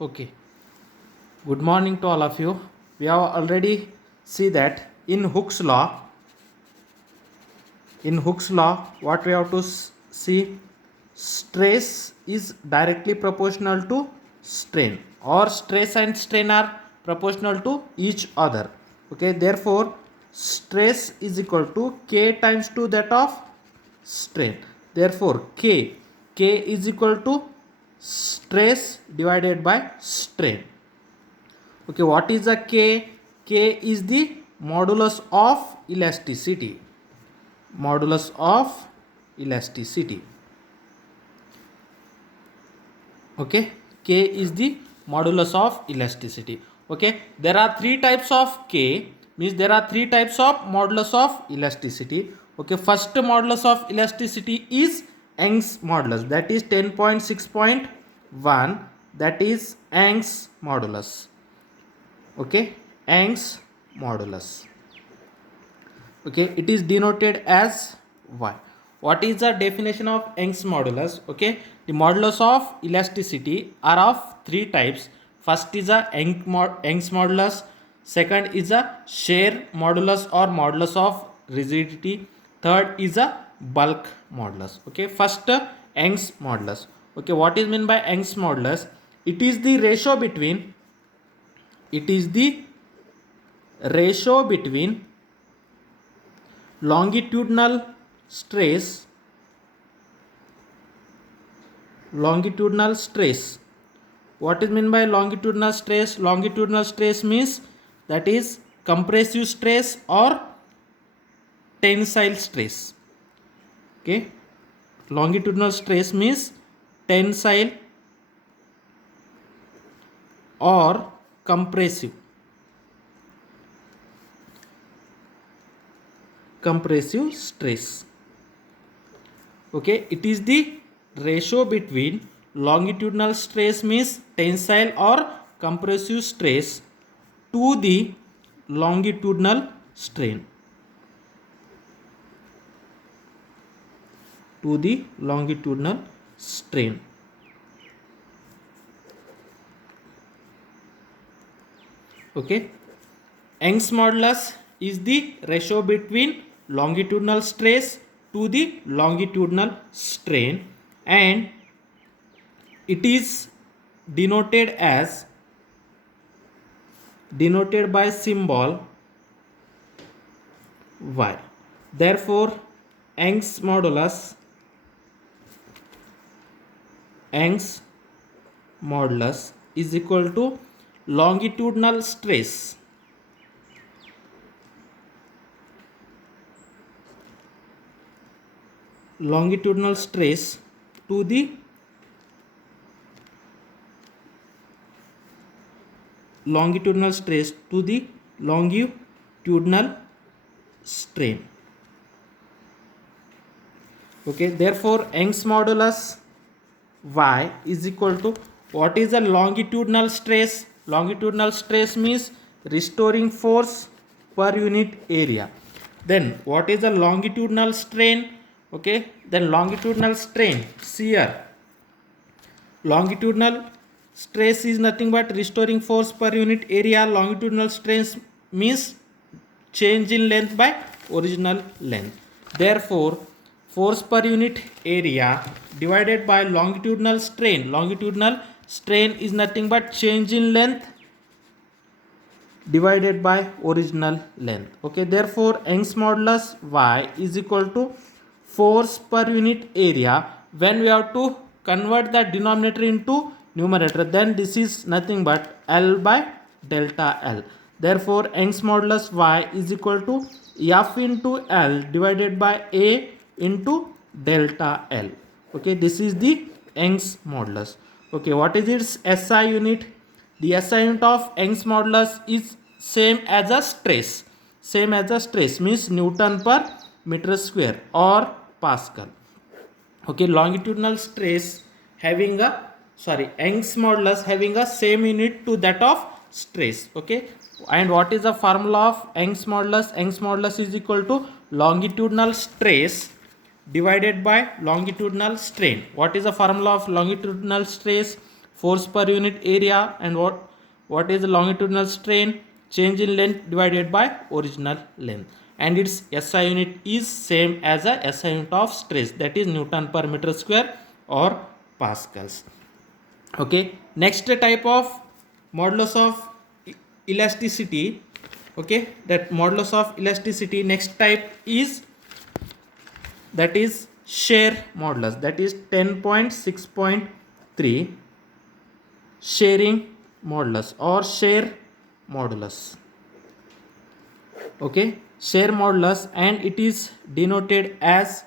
Okay. Good morning to all of you. We have already see that in Hooke's law, what we have to see, stress is directly proportional to strain, or stress and strain are proportional to each other. Okay, therefore stress is equal to K times to that of strain. Therefore K is equal to stress divided by strain. Okay, what is the K? K is the modulus of elasticity. Modulus of elasticity. Okay, K is the modulus of elasticity. Okay, there are three types of K, means there are three types of modulus of elasticity. Okay, first modulus of elasticity is Young's modulus, that is 10.6.1, that is Young's modulus. Okay, Young's modulus. Okay, it is denoted as Y. What is the definition of Young's modulus? Okay, the modulus of elasticity are of three types. First is a Young's modulus, second is a shear modulus or modulus of rigidity, third is a bulk modulus. Okay, first Young's modulus. Okay, what is meant by Young's modulus? It is the ratio between longitudinal stress what is meant by longitudinal stress means that is compressive stress or tensile stress. Okay, longitudinal stress means tensile or compressive stress. Okay, it is the ratio between longitudinal stress means tensile or compressive stress to the longitudinal strain. Okay, Young's modulus is the ratio between longitudinal stress to the longitudinal strain, and it is denoted by symbol Y. Therefore Young's modulus is equal to longitudinal stress to the longitudinal strain. Okay, therefore Young's modulus Y is equal to, what is the longitudinal stress? Longitudinal stress means restoring force per unit area. Then what is the longitudinal strain? Okay, then longitudinal strain, shear. Longitudinal stress is nothing but restoring force per unit area. Longitudinal stress means change in length by original length. Therefore force per unit area divided by longitudinal strain. Longitudinal strain is nothing but change in length divided by original length. Okay, therefore Young's modulus Y is equal to force per unit area. When we have to convert the denominator into numerator, then this is nothing but L by delta L. Therefore Young's modulus Y is equal to F into L divided by A into delta L. Okay, this is the Young's modulus. Okay, what is its SI unit? The SI unit of Young's modulus is same as a stress. Means Newton per meter square or Pascal. Okay, longitudinal stress having a Young's modulus having a same unit to that of stress. Okay, and what is the formula of Young's modulus? Young's modulus is equal to longitudinal stress divided by longitudinal strain. What is the formula of longitudinal stress? force per unit area, and what is the longitudinal strain, change in length divided by original length, and its SI unit is same as a SI unit of stress, that is Newton per meter square or pascals. Okay, next type of modulus of elasticity. Okay, that modulus of elasticity, next type is, that is shear modulus, that is 10.6.3 shearing modulus or shear modulus. Okay, shear modulus, and it is denoted as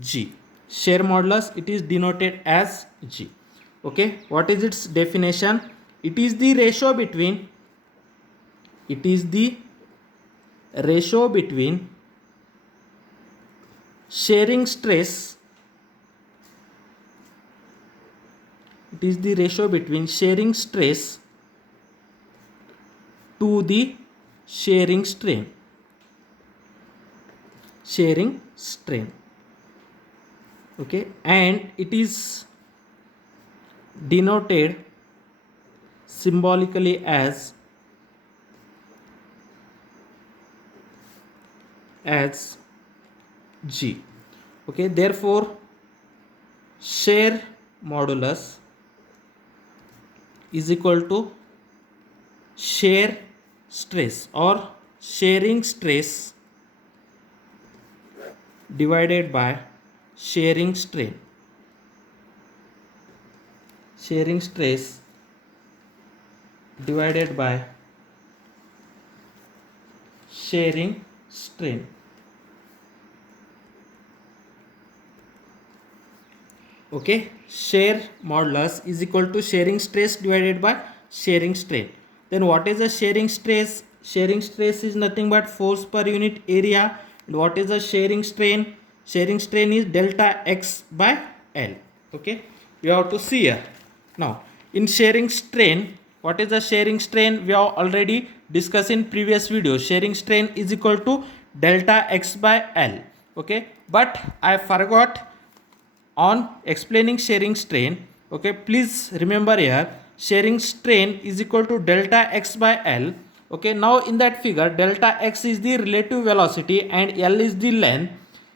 G. Shear modulus, it is denoted as G. Okay, what is its definition? It is the ratio between, shearing stress, it is the ratio between shearing stress to the shearing strain. Okay, and it is denoted symbolically as G. Okay, therefore shear modulus is equal to shear stress or shearing stress divided by shearing strain. Shearing stress divided by shearing strain. Okay, shear modulus is equal to shearing stress divided by shearing strain. Then what is the shearing stress? Shearing stress is nothing but force per unit area. And what is the shearing strain? Shearing strain is delta x by L. Okay, we have to see here. Now in shearing strain, what is the shearing strain? We have already discussed in previous video. Shearing strain is equal to delta x by L. Okay, but I forgot on explaining shearing strain. Okay, please remember here, shearing strain is equal to delta x by L. Okay, now in that figure, delta x is the relative velocity and L is the length.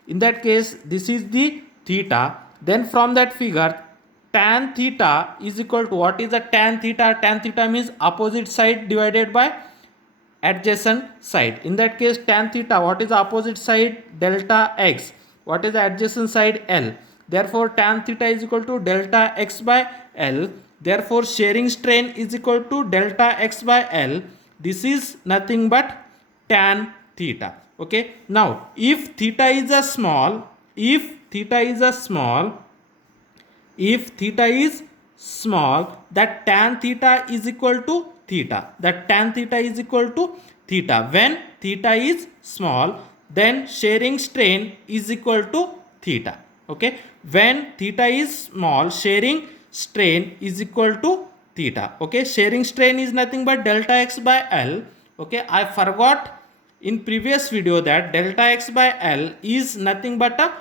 In that case, this is the theta. Then from that figure, tan theta is equal to, what is the tan theta? Tan theta means opposite side divided by adjacent side. In that case, tan theta, what is the opposite side? Delta x. What is the adjacent side? L. Therefore tan theta is equal to delta x by L. Therefore shearing strain is equal to delta x by L. This is nothing but tan theta. Okay, now if theta is a small, that tan theta is equal to theta. When theta is small, then shearing strain is equal to theta. Okay, when theta is small, shearing strain is equal to theta. Okay, shearing strain is nothing but delta x by L. Okay, I forgot in previous video that delta x by L is nothing but a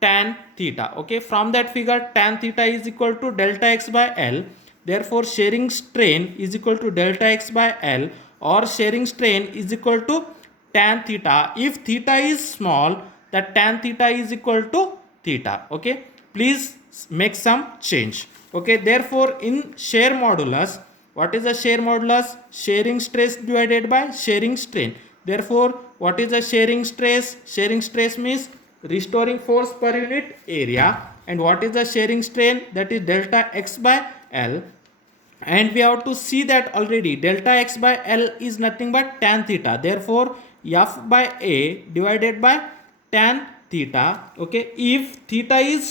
tan theta. Okay, from that figure, tan theta is equal to delta x by L. Therefore shearing strain is equal to delta x by L, or shearing strain is equal to tan theta. If theta is small, that tan theta is equal to theta. Okay, please make some change. Okay, therefore in shear modulus, what is the shear modulus? Shearing stress divided by shearing strain. Therefore what is the shearing stress? Shearing stress means restoring force per unit area. And what is the shearing strain? That is delta x by L. And we have to see that already delta x by L is nothing but tan theta. Therefore F by A divided by tan theta. Okay, if theta is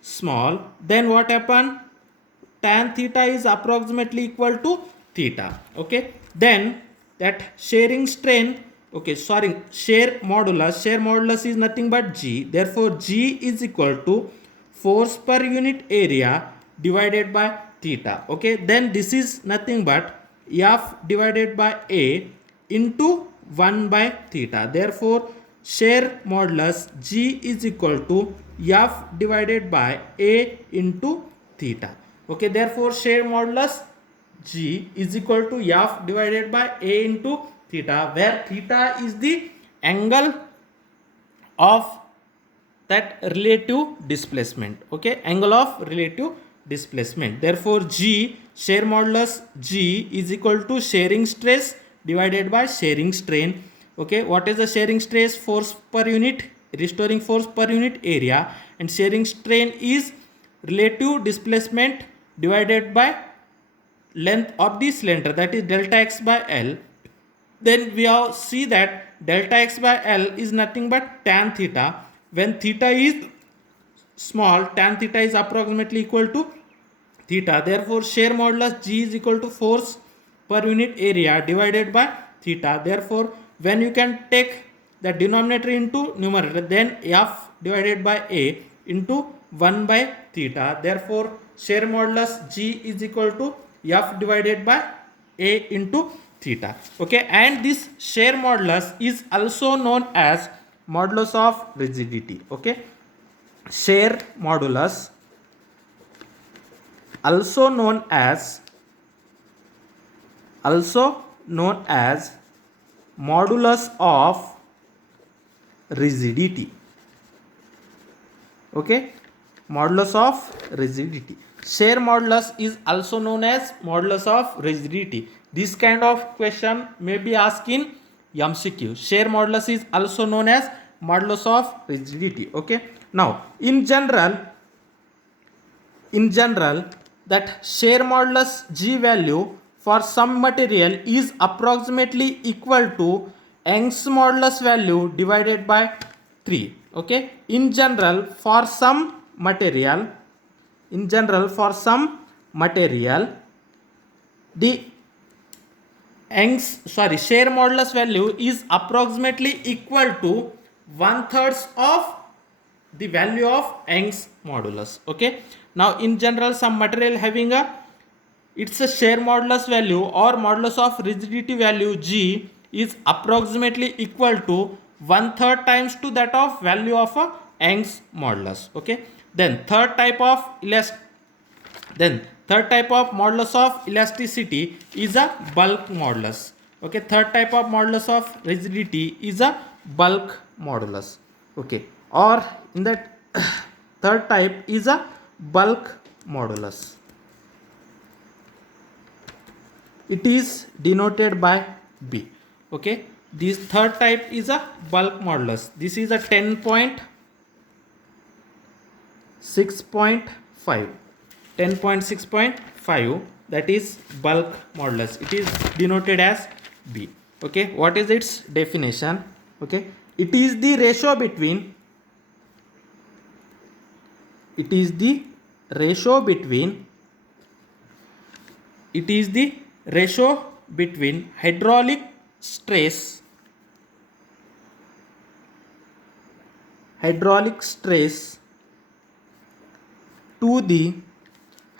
small, then what happen? Tan theta is approximately equal to theta. Okay, then that shearing strain, shear modulus is nothing but G. Therefore G is equal to force per unit area divided by theta. Okay, then this is nothing but F divided by A into 1 by theta. Therefore shear modulus G is equal to F divided by A into theta. Okay, therefore shear modulus G is equal to F divided by A into theta, where theta is the angle of that relative displacement. Okay, angle of relative displacement. Therefore G, shear modulus G is equal to shearing stress divided by shearing strain. Okay, what is the shearing stress? Force per unit restoring force per unit area, and shearing strain is relative displacement divided by length of the cylinder, that is delta x by L. Then we have see that delta x by L is nothing but tan theta. When theta is small, tan theta is approximately equal to theta. Therefore shear modulus G is equal to force per unit area divided by theta. Therefore when you can take the denominator into numerator, then F divided by A into 1 by theta. Therefore shear modulus G is equal to F divided by A into theta. Okay, and this shear modulus is also known as modulus of rigidity. Okay, shear modulus also known as modulus of rigidity. Okay, modulus of rigidity. Shear modulus is also known as modulus of rigidity. This kind of question may be asked in MCQ. Shear modulus is also known as modulus of rigidity. Okay, now in general that shear modulus G value for some material is approximately equal to Young's modulus value divided by 3. Okay, in general for some material the shear modulus value is approximately equal to 1/3 of the value of Young's modulus. Okay, now in general some material having its a shear modulus value or modulus of rigidity value G is approximately equal to 1/3 times to that of value of a Young's modulus. Okay, then third type of modulus of elasticity is a bulk modulus. Okay, third type of modulus of rigidity is a bulk modulus. Okay, or in that third type is a bulk modulus. It is denoted by B. Okay, this third type is a bulk modulus. This is a 10.6.5, that is bulk modulus. It is denoted as B. Okay, what is its definition? Okay, it is the ratio between hydraulic stress to the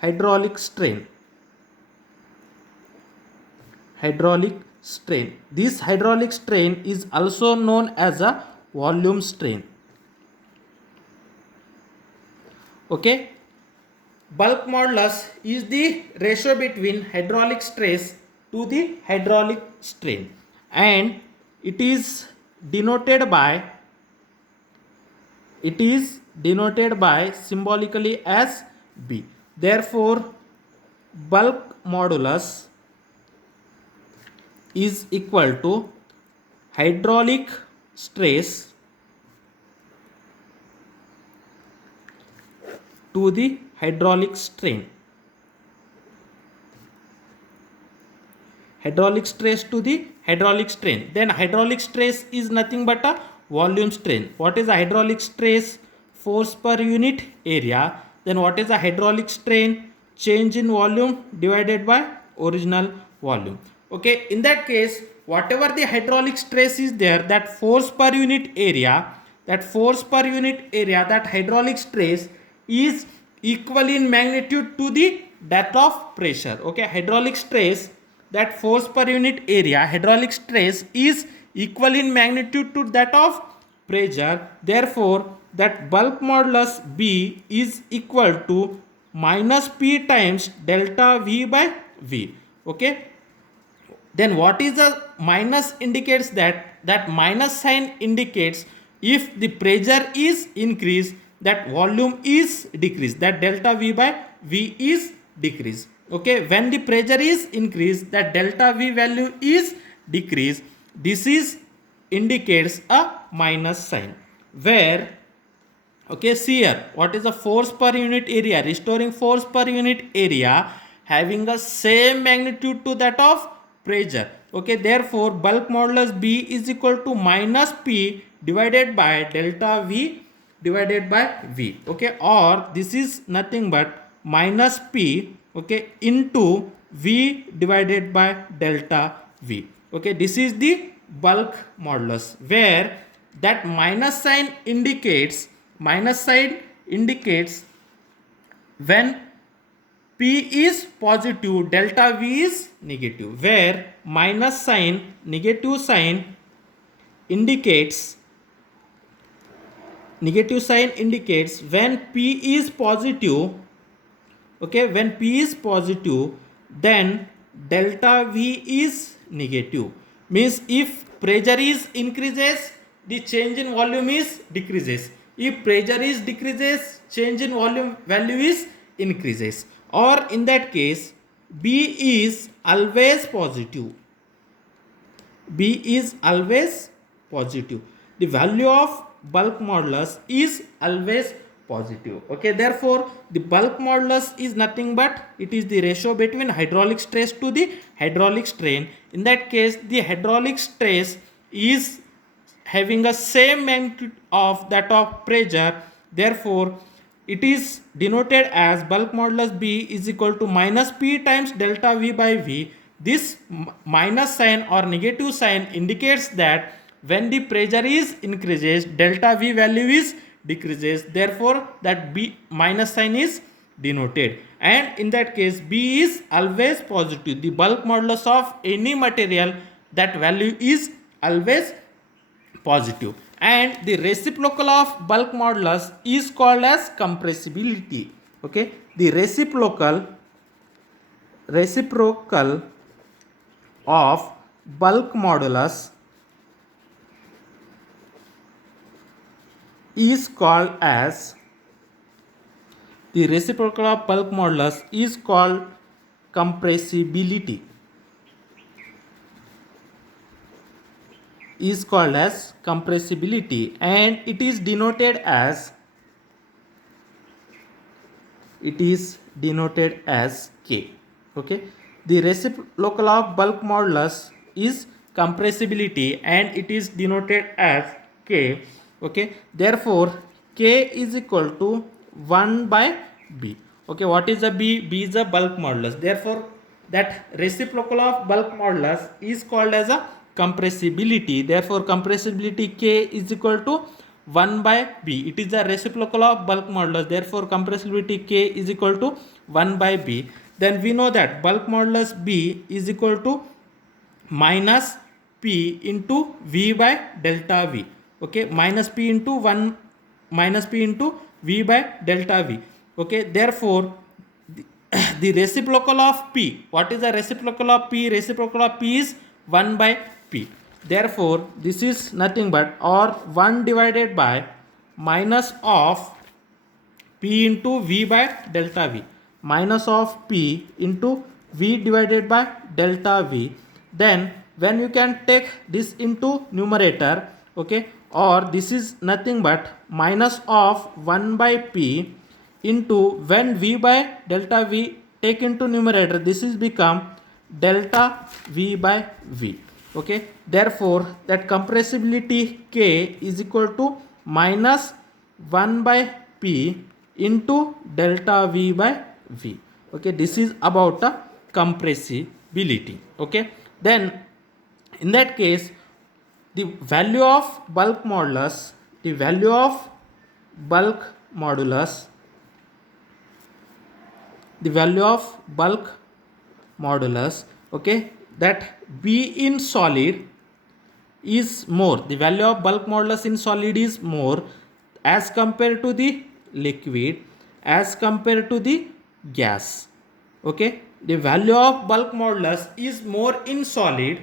hydraulic strain. This hydraulic strain is also known as a volume strain. Okay, bulk modulus is the ratio between hydraulic stress to the hydraulic strain, and it is denoted by symbolically as B. Therefore bulk modulus is equal to hydraulic stress to the hydraulic strain. Then hydraulic stress is nothing but a volume strain. What is the hydraulic stress? Force per unit area. Then what is the hydraulic strain? Change in volume divided by original volume. Okay, in that case whatever the hydraulic stress is there, that force per unit area, that hydraulic stress is equal in magnitude to the that of pressure. Okay, hydraulic stress, that force per unit area, hydraulic stress is equal in magnitude to that of pressure. Therefore, that bulk modulus B is equal to minus P times delta V by V. Okay. Then what is the minus indicates that minus sign indicates if the pressure is increased, that volume is decreased, that delta V by V is decreased. Okay, when the pressure is increased, that delta V value is decreased. This is indicates a minus sign. Where, okay, see here, what is the force per unit area? Restoring force per unit area having a same magnitude to that of pressure. Okay, therefore bulk modulus B is equal to minus P divided by delta V divided by V. Okay, or this is nothing but minus P, okay, into V divided by delta V. Okay, this is the bulk modulus, where that minus sign indicates when P is positive, delta V is negative, where negative sign indicates when P is positive. Okay, when P is positive, then delta V is negative. Means if pressure is increases, the change in volume is decreases. If pressure is decreases, change in volume value is increases. Or in that case, B is always positive. B is always positive. The value of bulk modulus is always positive. Okay, therefore the bulk modulus is nothing but it is the ratio between hydraulic stress to the hydraulic strain. In that case, the hydraulic stress is having a same magnitude of that of pressure. Therefore, it is denoted as bulk modulus B is equal to minus P times delta V by V. This minus sign or negative sign indicates that when the pressure is increases, delta V value is decreases. Therefore, that B minus sign is denoted. And in that case, B is always positive. The bulk modulus of any material, that value is always positive. And the reciprocal of bulk modulus is called as compressibility. Okay, the reciprocal of bulk modulus is called as compressibility. And it is denoted as K. Okay, the reciprocal of bulk modulus is compressibility and it is denoted as K. Okay, therefore K is equal to 1 by B. Okay, what is the B? B is the bulk modulus. Therefore that reciprocal of bulk modulus is called as a compressibility. Therefore compressibility K is equal to 1 by B. It is the reciprocal of bulk modulus. Therefore compressibility K is equal to 1 by B. Then we know that bulk modulus B is equal to minus P into V by delta V. Okay, minus P into V by delta V. Okay, therefore the reciprocal of P, what is the reciprocal of P? Reciprocal of P is 1 by P. Therefore this is nothing but, or 1 divided by minus of P into V by delta V, minus of P into V divided by delta V. Then when you can take this into numerator, okay, or this is nothing but minus of 1 by P into, when V by delta V take into numerator, this is become delta V by V. Okay, therefore that compressibility K is equal to minus 1 by P into delta V by V. Okay, this is about the compressibility. Okay, then in that case, the value of bulk modulus, okay, that B in solid is more. The value of bulk modulus in solid is more as compared to the liquid, as compared to the gas. Okay, the value of bulk modulus is more in solid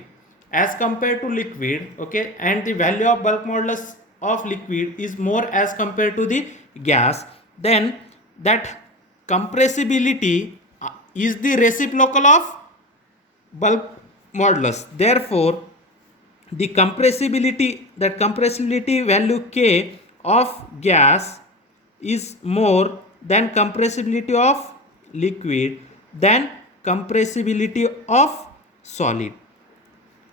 as compared to liquid. Okay, and the value of bulk modulus of liquid is more as compared to the gas. Then that compressibility is the reciprocal of bulk modulus. Therefore, the compressibility value K of gas is more than compressibility of liquid than compressibility of solid.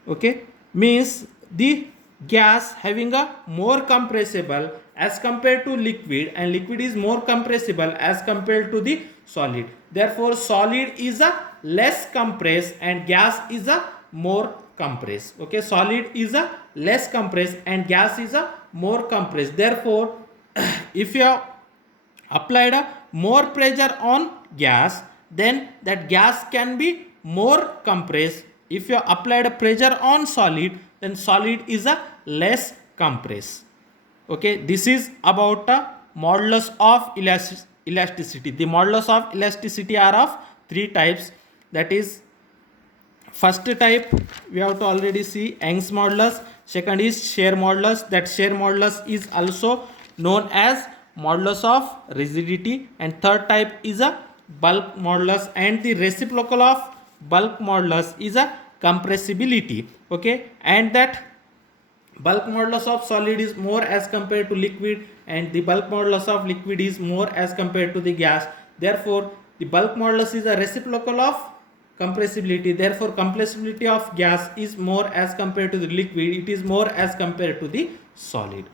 Okay, means the gas having a more compressible as compared to liquid, and liquid is more compressible as compared to the solid. Therefore, solid is a less compressed and gas is a more compressed. Okay, solid is a less compressed and gas is a more compressed. Therefore, if you have applied a more pressure on gas, then that gas can be more compressed. If you applied a pressure on solid, then solid is a less compressed. Okay, this is about the modulus of elasticity. The modulus of elasticity are of three types. That is, first type we have to already see Young's modulus. Second is shear modulus. That shear modulus is also known as modulus of rigidity. And third type is a bulk modulus, and the reciprocal of bulk modulus is a compressibility. Okay, and that bulk modulus of solid is more as compared to liquid, and the bulk modulus of liquid is more as compared to the gas. Therefore, the bulk modulus is a reciprocal of compressibility. Therefore, compressibility of gas is more as compared to the liquid. It is more as compared to the solid.